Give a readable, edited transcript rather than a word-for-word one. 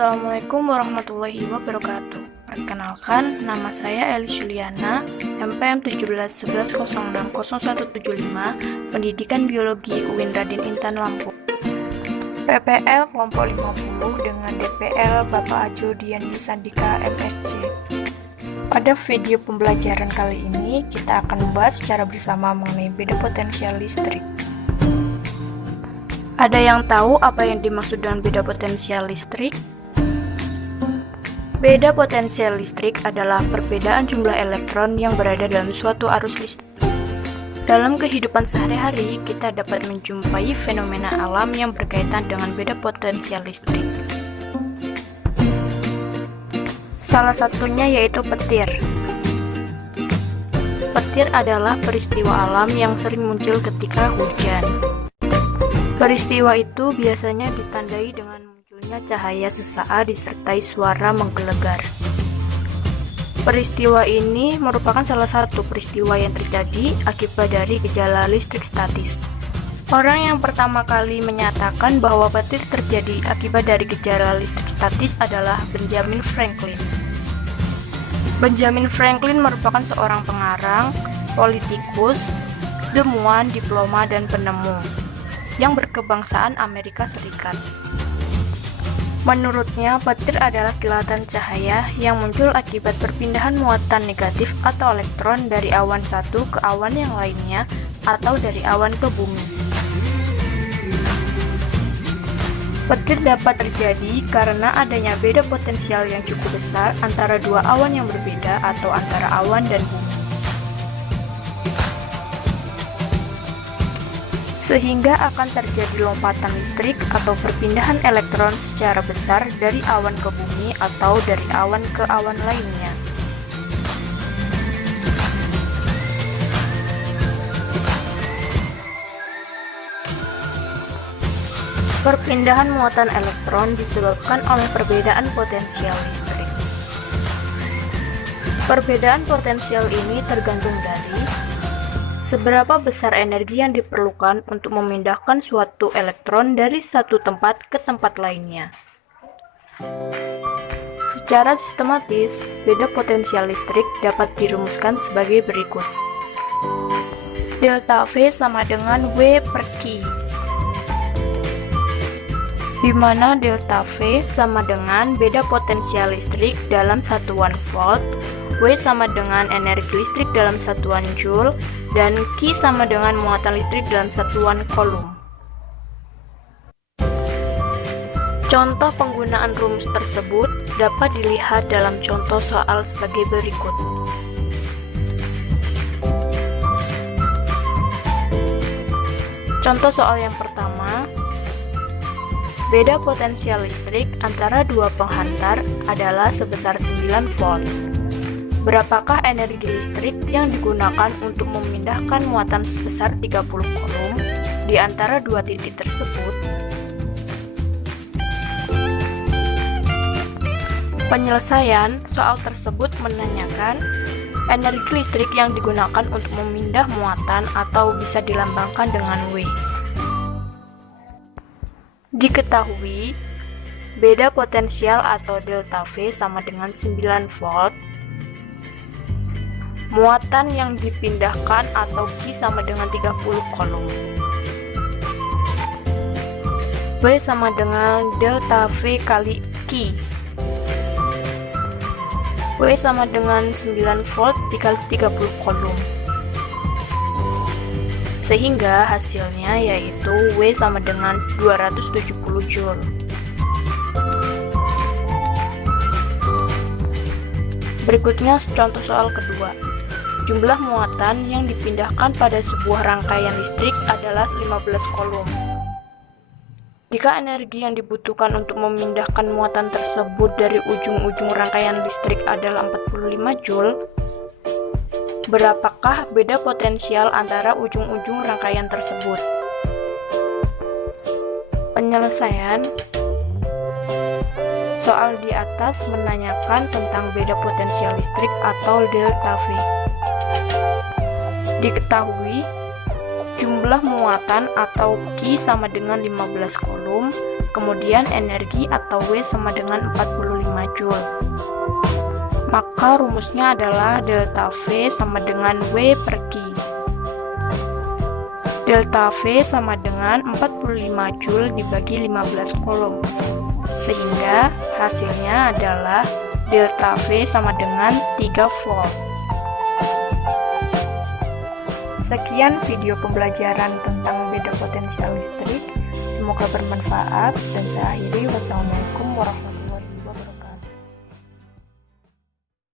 Assalamualaikum warahmatullahi wabarakatuh. Perkenalkan, nama saya Elis Juliana, MPM 1711060175, Pendidikan Biologi UIN Raden Intan Lampung. PPL kelompok 50 dengan DPL Bapak Ajo Dian Sandika MSc. Pada video pembelajaran kali ini, kita akan membahas secara bersama mengenai beda potensial listrik. Ada yang tahu apa yang dimaksud dengan beda potensial listrik? Beda potensial listrik adalah perbedaan jumlah elektron yang berada dalam suatu arus listrik. Dalam kehidupan sehari-hari, kita dapat menjumpai fenomena alam yang berkaitan dengan beda potensial listrik. Salah satunya yaitu petir. Petir adalah peristiwa alam yang sering muncul ketika hujan. Peristiwa itu biasanya ditandai dengan munculnya cahaya sesaat disertai suara menggelegar. Peristiwa ini merupakan salah satu peristiwa yang terjadi akibat dari gejala listrik statis. Orang yang pertama kali menyatakan bahwa petir terjadi akibat dari gejala listrik statis adalah Benjamin Franklin. Benjamin Franklin merupakan seorang pengarang, politikus, ilmuwan, diploma, dan penemu yang berkebangsaan Amerika Serikat. Menurutnya, petir adalah kilatan cahaya yang muncul akibat perpindahan muatan negatif atau elektron dari awan satu ke awan yang lainnya atau dari awan ke bumi. Petir dapat terjadi karena adanya beda potensial yang cukup besar antara dua awan yang berbeda atau antara awan dan bumi, sehingga akan terjadi lompatan listrik atau perpindahan elektron secara besar dari awan ke bumi atau dari awan ke awan lainnya. Perpindahan muatan elektron disebabkan oleh perbedaan potensial listrik. Perbedaan potensial ini tergantung dari seberapa besar energi yang diperlukan untuk memindahkan suatu elektron dari satu tempat ke tempat lainnya. Secara sistematis, beda potensial listrik dapat dirumuskan sebagai berikut. Delta V sama dengan W per Q, di mana delta V sama dengan beda potensial listrik dalam satuan volt, W sama dengan energi listrik dalam satuan joule, dan Q sama dengan muatan listrik dalam satuan coulomb. Contoh penggunaan rumus tersebut dapat dilihat dalam contoh soal sebagai berikut. Contoh soal yang pertama, beda potensial listrik antara dua penghantar adalah sebesar 9 volt. Berapakah energi listrik yang digunakan untuk memindahkan muatan sebesar 30 coulomb di antara dua titik tersebut? Penyelesaian soal tersebut menanyakan energi listrik yang digunakan untuk memindah muatan atau bisa dilambangkan dengan W. Diketahui, beda potensial atau delta V sama dengan 9 volt. Muatan yang dipindahkan atau Q sama dengan 30 coulomb. W sama dengan delta V kali Q. W sama dengan 9 volt dikali 30 coulomb. Sehingga hasilnya yaitu W sama dengan 270 joule. Berikutnya contoh soal kedua. Jumlah muatan yang dipindahkan pada sebuah rangkaian listrik adalah 15 coulomb. Jika energi yang dibutuhkan untuk memindahkan muatan tersebut dari ujung-ujung rangkaian listrik adalah 45 joule, berapakah beda potensial antara ujung-ujung rangkaian tersebut? Penyelesaian soal di atas menanyakan tentang beda potensial listrik atau delta V. Diketahui, jumlah muatan atau Q sama dengan 15 coulomb Kemudian energi atau W sama dengan 45 Joule. Maka rumusnya adalah delta V sama dengan W per Q. Delta V sama dengan 45 Joule dibagi 15 Coulomb. Sehingga hasilnya adalah delta V sama dengan 3 volt. Sekian video pembelajaran tentang beda potensial listrik. Semoga bermanfaat dan saya akhiri. Wassalamualaikum warahmatullahi wabarakatuh.